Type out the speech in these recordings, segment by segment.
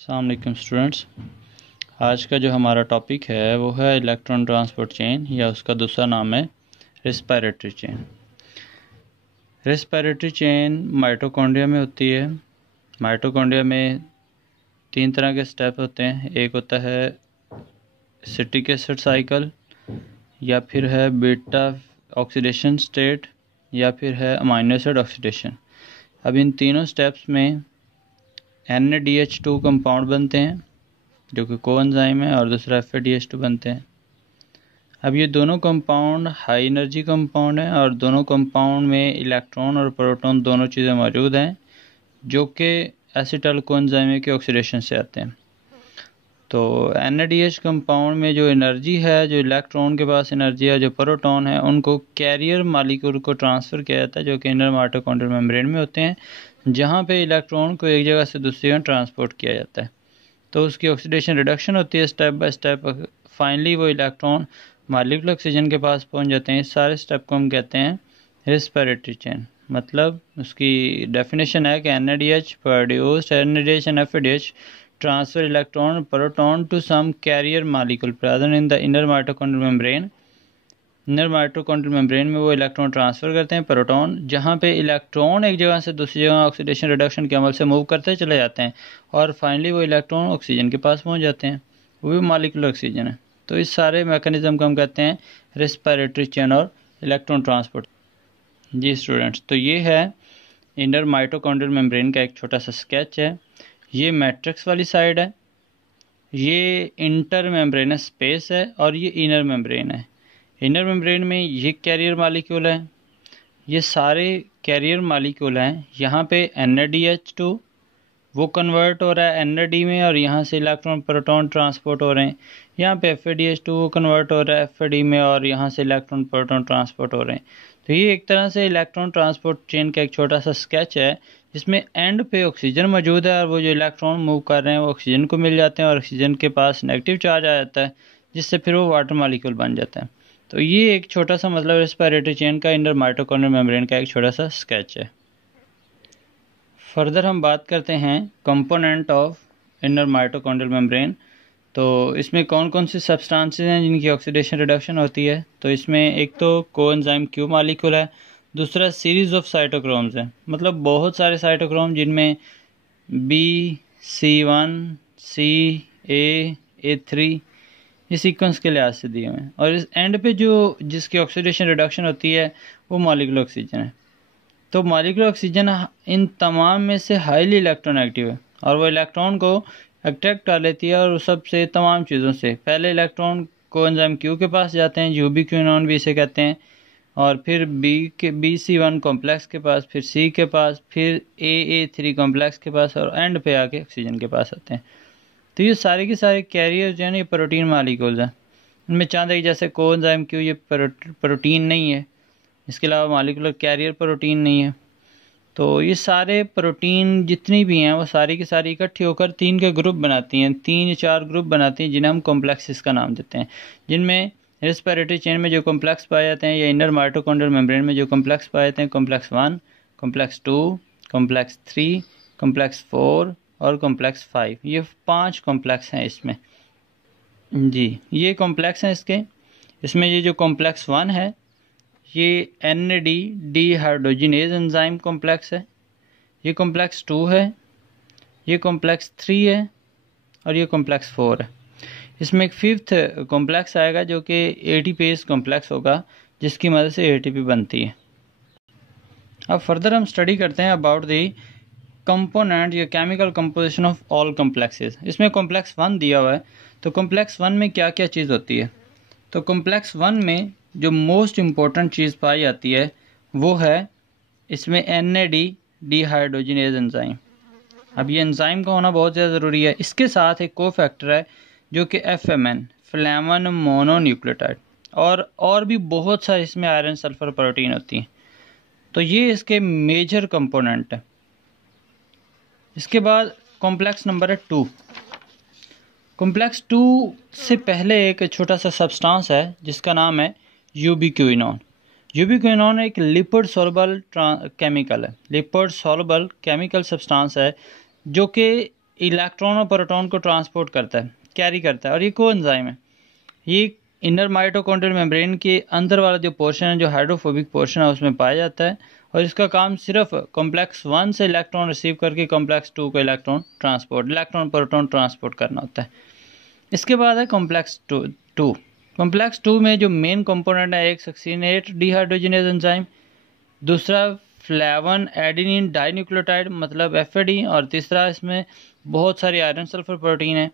अस्सलाम वालेकुम स्टूडेंट्स। आज का जो हमारा टॉपिक है वो है इलेक्ट्रॉन ट्रांसपोर्ट चेन, या उसका दूसरा नाम है respiratory chain. Respiratory chain mitochondria में होती है। माइटोकॉन्ड्रिया में 3 तरह के स्टेप होते हैं। एक होता है सिट्रिक एसिड साइकिल, या फिर है बीटा ऑक्सीडेशन स्टेट, या फिर है अमीनो एसिड ऑक्सीडेशन। अब इन तीनों स्टेप्स में NADH2 कंपाउंड बनते हैं जो कि कोएंजाइम है, और दूसरा FADH2 बनते हैं। अब ये दोनों कंपाउंड हाई एनर्जी कंपाउंड हैं, और दोनों कंपाउंड में इलेक्ट्रॉन और प्रोटॉन दोनों चीज़ें मौजूद हैं जो कि एसिटाइल कोएंजाइम के ऑक्सीडेशन से आते हैं। तो NADH कंपाउंड में जो एनर्जी है, जो इलेक्ट्रॉन के पास एनर्जी है, जो प्रोटॉन है, उनको कैरियर मालिक्यूल को ट्रांसफ़र किया जाता है जो कि इनर माइटोकॉन्ड्रियल मेम्ब्रेन में होते हैं, जहाँ पे इलेक्ट्रॉन को एक जगह से दूसरी जगह ट्रांसपोर्ट किया जाता है। तो उसकी ऑक्सीडेशन रिडक्शन होती है स्टेप बाय स्टेप। फाइनली वो इलेक्ट्रॉन मालिक्यूल ऑक्सीजन के पास पहुंच जाते हैं। इस सारे स्टेप को हम कहते हैं रेस्पिरेटरी चेन। मतलब उसकी डेफिनेशन है कि NADH produced NADH and FADH transfer electron proton to some carrier molecule present in the inner mitochondrial membrane. Inner mitochondrial membrane में वो इलेक्ट्रॉन ट्रांसफ़र करते हैं प्रोटॉन, जहाँ पे इलेक्ट्रॉन एक जगह से दूसरी जगह ऑक्सीडेशन रिडक्शन के अमल से मूव करते चले जाते हैं, और फाइनली वो इलेक्ट्रॉन ऑक्सीजन के पास पहुँच जाते हैं, वो भी मालिक्यूलर ऑक्सीजन है। तो इस सारे मैकेनिज्म को हम कहते हैं रेस्पिरेटरी चेन और इलेक्ट्रॉन ट्रांसपोर्ट। जी स्टूडेंट्स, तो ये है इनर माइटोकॉन्ड्रियल मेम्ब्रेन का एक छोटा सा स्केच है। ये मैट्रिक्स वाली साइड है, ये इंटर मेम्ब्रेनस स्पेस है, और ये इनर मेम्ब्रेन है। इनर मेम्ब्रेन में ये कैरियर मालिक्यूल है, ये सारे कैरियर मालिक्यूल हैं। यहाँ पे NADH2 वो कन्वर्ट हो रहा है NAD में, और यहाँ से इलेक्ट्रॉन प्रोटॉन ट्रांसपोर्ट हो रहे हैं। यहाँ पे FADH2 वो कन्वर्ट हो रहा है FAD में, और यहाँ से इलेक्ट्रॉन प्रोटॉन ट्रांसपोर्ट हो रहे हैं। तो ये एक तरह से इलेक्ट्रॉन ट्रांसपोर्ट चेन का एक छोटा सा स्केच है, जिसमें एंड पे ऑक्सीजन मौजूद है, और वो जो इलेक्ट्रॉन मूव कर रहे हैं वो ऑक्सीजन को मिल जाते हैं, और ऑक्सीजन के पास नेगेटिव चार्ज आ जाता है, जिससे फिर वो वाटर मॉलिक्यूल बन जाता है। तो ये एक छोटा सा मतलब रेस्पिरेटरी चेन का इनर माइटोकॉन्ड्रियल मेम्ब्रेन का एक छोटा सा स्केच है। फर्दर हम बात करते हैं component of inner mitochondrial membrane. तो इसमें कौन कौन सी सब्सटेंसेस हैं जिनकी ऑक्सीडेशन रिडक्शन होती है। तो इसमें एक तो कोएंजाइम Q मॉलिक्यूल है, दूसरा सीरीज ऑफ साइटोक्रोम्स है, मतलब बहुत सारे साइटोक्रोम जिनमें B, C1, C, A, A3 ये सीक्वेंस के लिहाज से दिए हुए हैं, और इस एंड पे जो जिसकी ऑक्सीडेशन रिडक्शन होती है वो मॉलिक्यूलर ऑक्सीजन है। तो मॉलिक्यूलर ऑक्सीजन इन तमाम में से हाईली इलेक्ट्रोनेगेटिव है, और वो इलेक्ट्रॉन को अट्रैक्ट कर लेती है, और उस सब से तमाम चीज़ों से पहले इलेक्ट्रॉन कोएंजाइम Q के पास जाते हैं, यूबिक्विनोन भी इसे कहते हैं, और फिर BC1 कॉम्प्लेक्स के पास, फिर C के पास, फिर AA3 कॉम्प्लेक्स के पास, और एंड पे आके ऑक्सीजन के पास आते हैं। तो ये सारे के सारे कैरियर जो है ना, ये प्रोटीन मालिक्यूल्स हैं। इनमें चांद एक जैसे कोएंजाइम Q ये प्रोटीन नहीं है, इसके अलावा मॉलिक्यूलर कैरियर प्रोटीन नहीं है। तो ये सारे प्रोटीन जितनी भी हैं वो सारी की सारी इकट्ठी होकर 3 के ग्रुप बनाती हैं, 3 या 4 ग्रुप बनाती हैं, जिन्हें हम कॉम्प्लेक्सेस का नाम देते हैं। जिनमें रेस्पिरेटरी चेन में जो कॉम्प्लेक्स पाए जाते हैं, या इनर माइटोकॉन्ड्रियल मेम्ब्रेन में जो कॉम्प्लेक्स पाए जाते हैं, कॉम्प्लेक्स 1, कॉम्प्लेक्स 2, कॉम्प्लेक्स 3, कॉम्प्लेक्स 4 और कॉम्प्लेक्स 5, ये 5 कॉम्प्लेक्स हैं इसमें। जी, ये कॉम्प्लेक्स हैं इसमें ये जो कॉम्प्लेक्स 1 है ये NAD डिहाइड्रोजिनेज एंजाइम कॉम्प्लेक्स है, ये कॉम्प्लेक्स 2 है, ये कॉम्प्लेक्स 3 है, और ये कॉम्प्लेक्स 4 है। इसमें एक 5th कॉम्प्लेक्स आएगा जो कि ATPase कॉम्प्लेक्स होगा, जिसकी मदद से ATP बनती है। अब फर्दर हम स्टडी करते हैं अबाउट दी कंपोनेंट या chemical composition of all complexes. इसमें कॉम्प्लेक्स 1 दिया हुआ है, तो कॉम्प्लेक्स 1 में क्या क्या चीज़ होती है। तो कॉम्प्लेक्स 1 में जो मोस्ट इम्पोर्टेंट चीज़ पाई जाती है वो है इसमें NAD डिहाइड्रोजिनेज एंजाइम। अब ये एंजाइम का होना बहुत ज़्यादा ज़रूरी है। इसके साथ एक कोफैक्टर है जो कि FMN फ्लैवन मोनोन्यूक्लियोटाइड, और भी बहुत सारे इसमें आयरन सल्फर प्रोटीन होती हैं। तो ये इसके मेजर कंपोनेंट है। इसके बाद कॉम्प्लेक्स नंबर है 2। कॉम्प्लेक्स 2 से पहले एक छोटा सा सब्सटेंस है जिसका नाम है यूबिक्विनोन। यूबिक्विनोन एक लिपिड सॉल्युबल केमिकल है, लिपिड सॉल्युबल केमिकल सब्सटेंस है जो कि इलेक्ट्रॉन और प्रोटॉन को ट्रांसपोर्ट करता है, कैरी करता है, और ये कोएंजाइम है। ये इनर माइटोकॉन्ड्रियल मेम्ब्रेन के अंदर वाला जो पोर्शन है, जो हाइड्रोफोबिक पोर्शन है, उसमें पाया जाता है, और इसका काम सिर्फ कॉम्प्लेक्स 1 से इलेक्ट्रॉन रिसीव करके कॉम्प्लेक्स 2 को इलेक्ट्रॉन प्रोटॉन ट्रांसपोर्ट करना होता है। इसके बाद है कॉम्प्लेक्स 2। कॉम्प्लेक्स 2 में जो मेन कंपोनेंट है, एक सक्सीनेट डिहाइड्रोजनेज एंजाइम, दूसरा फ्लेवन एडेनिन डाइन्यूक्लियोटाइड मतलब FAD, और तीसरा इसमें बहुत सारी आयरन सल्फर प्रोटीन है।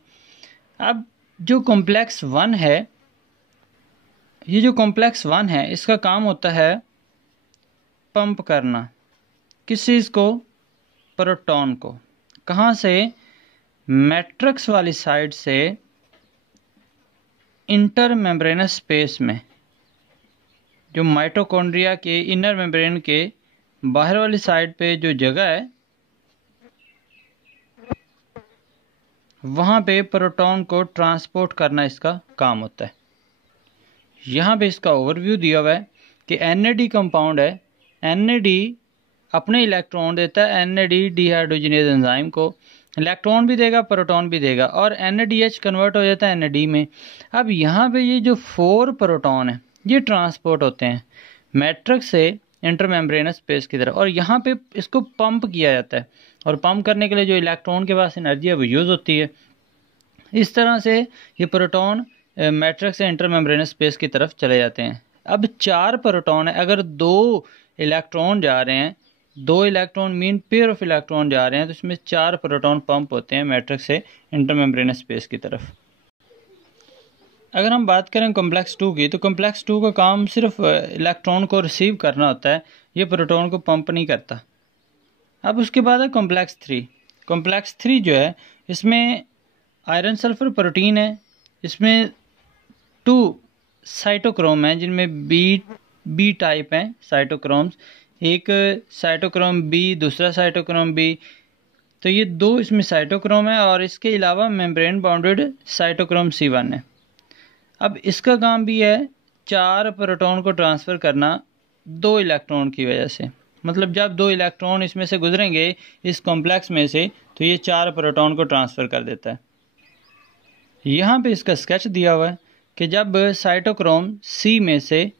अब जो कॉम्प्लेक्स 1 है, ये जो कॉम्प्लेक्स 1 है, इसका काम होता है पंप करना। किस चीज़ को? प्रोटॉन को। कहाँ से? मैट्रिक्स वाली साइड से इंटर मेम्ब्रेनस स्पेस में, जो माइटोकॉन्ड्रिया के इनर मेम्ब्रेन के बाहर वाली साइड पे जो जगह है, वहाँ पे प्रोटॉन को ट्रांसपोर्ट करना इसका काम होता है। यहाँ पे इसका ओवरव्यू दिया हुआ है कि NAD कंपाउंड है। NAD अपने इलेक्ट्रॉन देता है NAD डिहाइड्रोजनेज एंजाइम को, इलेक्ट्रॉन भी देगा, प्रोटॉन भी देगा, और NADH कन्वर्ट हो जाता है NAD में। अब यहाँ पे ये जो 4 प्रोटॉन है, ये ट्रांसपोर्ट होते हैं मैट्रिक्स से इंटरमेम्ब्रेनस स्पेस की तरफ, और यहाँ पे इसको पंप किया जाता है, और पंप करने के लिए जो इलेक्ट्रॉन के पास एनर्जी है वो यूज़ होती है। इस तरह से ये प्रोटॉन मैट्रिक्स से इंटरमेम्ब्रेनस स्पेस की तरफ चले जाते हैं। अब 4 प्रोटॉन है, अगर 2 इलेक्ट्रॉन जा रहे हैं, 2 electron mean pair of electron जा रहे हैं, तो इसमें 4 प्रोटॉन पंप होते हैं मैट्रिक्स से इंटरमेम्ब्रेनस स्पेस की तरफ। अगर हम बात करें कॉम्प्लेक्स 2 की, तो कॉम्प्लेक्स 2 का काम सिर्फ इलेक्ट्रॉन को रिसीव करना होता है, ये प्रोटॉन को पंप नहीं करता। अब उसके बाद है कॉम्प्लेक्स 3। कॉम्प्लेक्स 3 जो है, इसमें आयरन सल्फर प्रोटीन है, इसमें 2 साइटोक्रोम हैं, जिनमें बी टाइप हैं साइटोक्रोम्स, एक साइटोक्रोम बी, दूसरा साइटोक्रोम बी, तो ये 2 इसमें साइटोक्रोम है, और इसके अलावा मेम्ब्रेन बाउंडेड साइटोक्रोम C1 है। अब इसका काम भी है 4 प्रोटॉन को ट्रांसफ़र करना 2 इलेक्ट्रॉन की वजह से, मतलब जब 2 इलेक्ट्रॉन इसमें से गुजरेंगे इस कॉम्प्लेक्स में से, तो ये 4 प्रोटॉन को ट्रांसफ़र कर देता है। यहाँ पे इसका स्केच दिया हुआ है कि जब साइटोक्रोम C में से,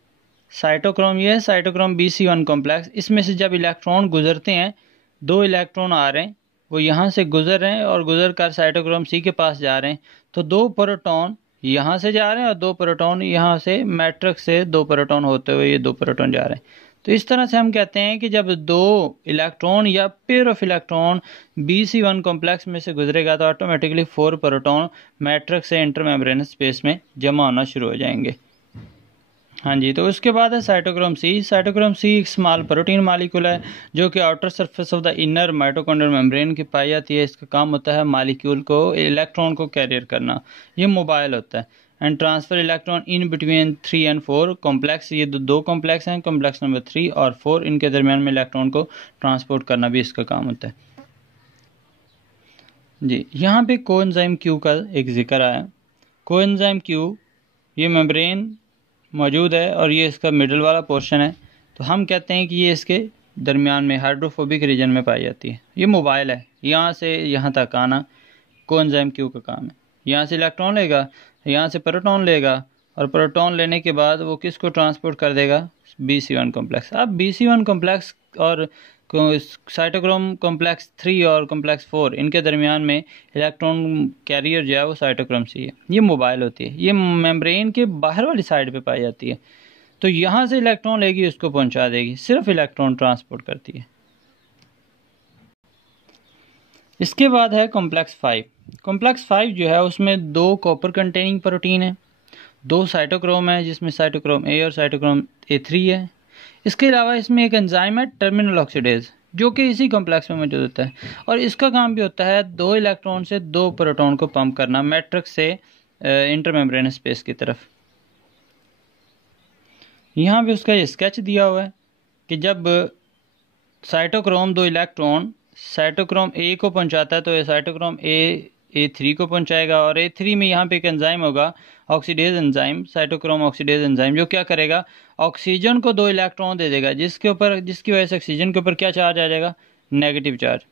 साइटोक्रोम ये है साइटोक्रोम BC1 कॉम्प्लेक्स, इसमें से जब इलेक्ट्रॉन गुजरते हैं, 2 इलेक्ट्रॉन आ रहे हैं, वो यहाँ से गुजर रहे हैं और गुजर कर साइटोक्रोम C के पास जा रहे हैं, तो 2 प्रोटॉन यहाँ से जा रहे हैं और 2 प्रोटॉन यहाँ से मैट्रिक्स से 2 प्रोटॉन होते हुए ये 2 प्रोटॉन जा रहे हैं। तो इस तरह से हम कहते हैं कि जब 2 इलेक्ट्रॉन या pair of electron BC1 complex में से गुजरेगा, तो ऑटोमेटिकली 4 प्रोटॉन मैट्रिक्स से इंटरमेम्ब्रेनस स्पेस में जमा होना शुरू हो जाएंगे। हाँ जी, तो उसके बाद है साइटोक्रोम C। साइटोक्रोम C एक स्मॉल प्रोटीन मॉलिक्यूल है, जो कि outer surface of the inner mitochondrial membrane की पाई जाती है। इसका काम होता है मॉलिक्यूल को, इलेक्ट्रॉन को कैरियर करना। ये मोबाइल होता है and transfer electron in between 3 and 4 complex. ये 2 कॉम्प्लेक्स हैं, कॉम्प्लेक्स नंबर 3 और 4, इनके दरमियान में इलेक्ट्रॉन को ट्रांसपोर्ट करना भी इसका काम होता है जी। यहाँ पे कोएंजाइम Q का एक जिक्र आया। कोएंजाइम Q ये मेम्ब्रेन मौजूद है और ये इसका मिडल वाला पोर्शन है, तो हम कहते हैं कि ये इसके दरमियान में हाइड्रोफोबिक रीजन में पाई जाती है। ये मोबाइल है, यहाँ से यहाँ तक आना कोएंजाइम Q का काम है। यहाँ से इलेक्ट्रॉन लेगा, यहाँ से प्रोटॉन लेगा, और प्रोटॉन लेने के बाद वो किसको ट्रांसपोर्ट कर देगा? BC1 complex. अब BC1 कॉम्प्लेक्स और साइटोक्रोम कॉम्प्लेक्स 3 और कॉम्प्लेक्स 4, इनके दरमियान में इलेक्ट्रॉन कैरियर जो है वो साइटोक्रोम C है। ये मोबाइल होती है, ये मेम्ब्रेन के बाहर वाली साइड पे पाई जाती है, तो यहाँ से इलेक्ट्रॉन लेगी, उसको पहुँचा देगी, सिर्फ इलेक्ट्रॉन ट्रांसपोर्ट करती है। इसके बाद है कॉम्प्लेक्स 5। कॉम्प्लेक्स 5 जो है उसमें 2 कॉपर कंटेनिंग प्रोटीन है, 2 साइटोक्रोम है, जिसमें साइटोक्रोम A और साइटोक्रोम A3 है। इसके अलावा इसमें एक एंजाइम है टर्मिनल ऑक्सीडेज, जो कि इसी कॉम्प्लेक्स में मौजूद होता है, और इसका काम भी होता है 2 इलेक्ट्रॉन से 2 प्रोटॉन को पंप करना मैट्रिक्स से इंटरमेम्ब्रेनस स्पेस की तरफ। यहाँ भी उसका ये स्केच दिया हुआ है कि जब साइटोक्रोम 2 इलेक्ट्रॉन साइटोक्रोम A को पहुंचाता है, तो ये साइटोक्रोम A3 को पहुंचाएगा, और A3 में यहाँ पे एक एंजाइम होगा oxidase enzyme, cytochrome oxidase enzyme, जो क्या करेगा? ऑक्सीजन को 2 इलेक्ट्रॉन दे देगा, जिसकी वजह से ऑक्सीजन के ऊपर क्या चार्ज आ जाएगा? Negative charge.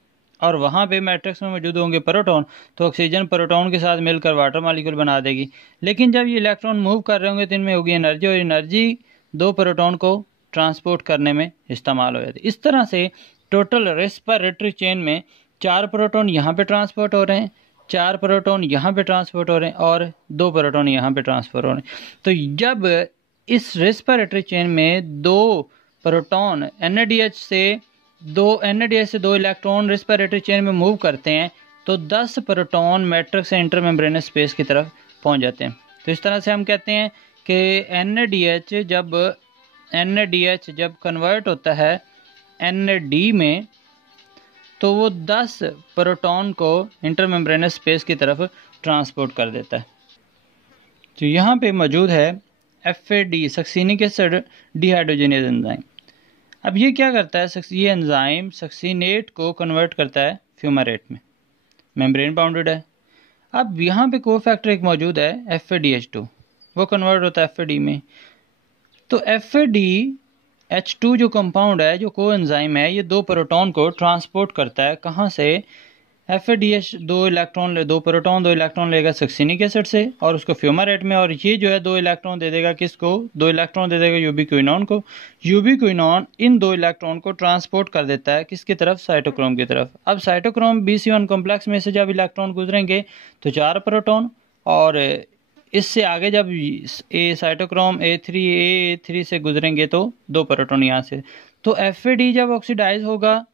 और वहाँ पे मैट्रिक्स में मौजूद होंगे प्रोटॉन, तो ऑक्सीजन प्रोटॉन के साथ मिलकर वाटर मॉलिक्यूल बना देगी। लेकिन जब ये इलेक्ट्रॉन मूव कर रहे होंगे तो इनमें होगी एनर्जी, और एनर्जी 2 प्रोटॉन को ट्रांसपोर्ट करने में इस्तेमाल हो जाती है। इस तरह से टोटल रेस्पिरेटरी चेन में 4 प्रोटॉन यहाँ पे ट्रांसपोर्ट हो रहे हैं, 4 प्रोटॉन यहाँ पे ट्रांसपोर्ट हो रहे हैं और 2 प्रोटॉन यहाँ पे ट्रांसफर हो रहे हैं। तो जब इस रेस्पिरेटरी चेन में 2 प्रोटॉन NADH से 2 इलेक्ट्रॉन रेस्पिरेटरी चेन में मूव करते हैं तो 10 प्रोटॉन मैट्रिक्स से इंटरमेम्ब्रेनस स्पेस की तरफ पहुंच जाते हैं। तो इस तरह से हम कहते हैं कि NADH जब कन्वर्ट होता है NAD में तो वो 10 प्रोटॉन को इंटरमेम्ब्रेनस स्पेस की तरफ ट्रांसपोर्ट कर देता है। तो यहाँ पे मौजूद है FAD succinic acid dehydrogenase enzyme. अब ये क्या करता है, ये एंजाइम सक्सीनेट को कन्वर्ट करता है फ्यूमारेट में, मेम्ब्रेन बाउंडेड है। अब यहाँ पे कोफैक्टर एक मौजूद है FADH2, वो कन्वर्ट होता है FAD में। तो FADH2 जो कंपाउंड है, जो को एंजाइम है, ये 2 प्रोटॉन को ट्रांसपोर्ट करता है। कहाँ से? FADH 2 प्रोटॉन 2 इलेक्ट्रॉन लेगा सक्सीनिक एसिड से और उसको फ्यूमारेट में, और ये जो है 2 इलेक्ट्रॉन दे देगा किसको? 2 इलेक्ट्रॉन दे देगा यूबिक्विनोन को। यूबिक्विनोन इन 2 इलेक्ट्रॉन को ट्रांसपोर्ट कर देता है किसकी तरफ? साइटोक्रोम की तरफ। अब साइटोक्रोम BC1 कॉम्प्लेक्स में से जब इलेक्ट्रॉन गुजरेंगे तो 4 प्रोटॉन, और इससे आगे जब साइटोक्रोम A3 से गुजरेंगे तो 2 प्रोटॉन यहाँ से। तो FAD जब ऑक्सीडाइज होगा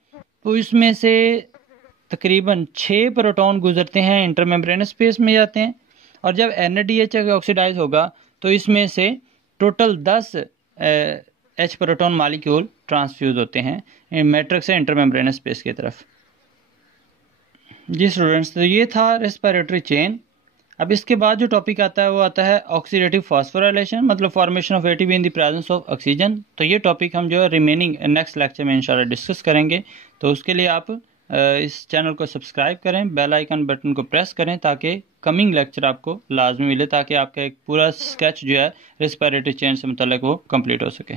तो इसमें से तकरीबन 6 प्रोटॉन गुजरते हैं, इंटरमेम्ब्रेनस स्पेस में जाते हैं, और जब NADH ऑक्सीडाइज होगा तो इसमें से total 10 H proton molecule transfuse होते हैं मैट्रिक्स से इंटरमेम्ब्रेनस स्पेस की तरफ। जी स्टूडेंट्स, तो ये था रेस्पिरेटरी चेन। अब इसके बाद जो टॉपिक आता है वो आता है ऑक्सीडेटिव फॉस्फोराइलेशन, मतलब formation of ATP in the presence of oxygen. तो ये टॉपिक हम जो है रिमेनिंग नेक्स्ट लेक्चर में इंशाल्लाह डिस्कस करेंगे। तो उसके लिए आप इस चैनल को सब्सक्राइब करें, बेल आइकन बटन को प्रेस करें ताकि कमिंग लेक्चर आपको लाजमी मिले, ताकि आपका एक पूरा स्केच जो है रेस्पिरेटरी चेन से मुतल्लिक वो कंप्लीट हो सके।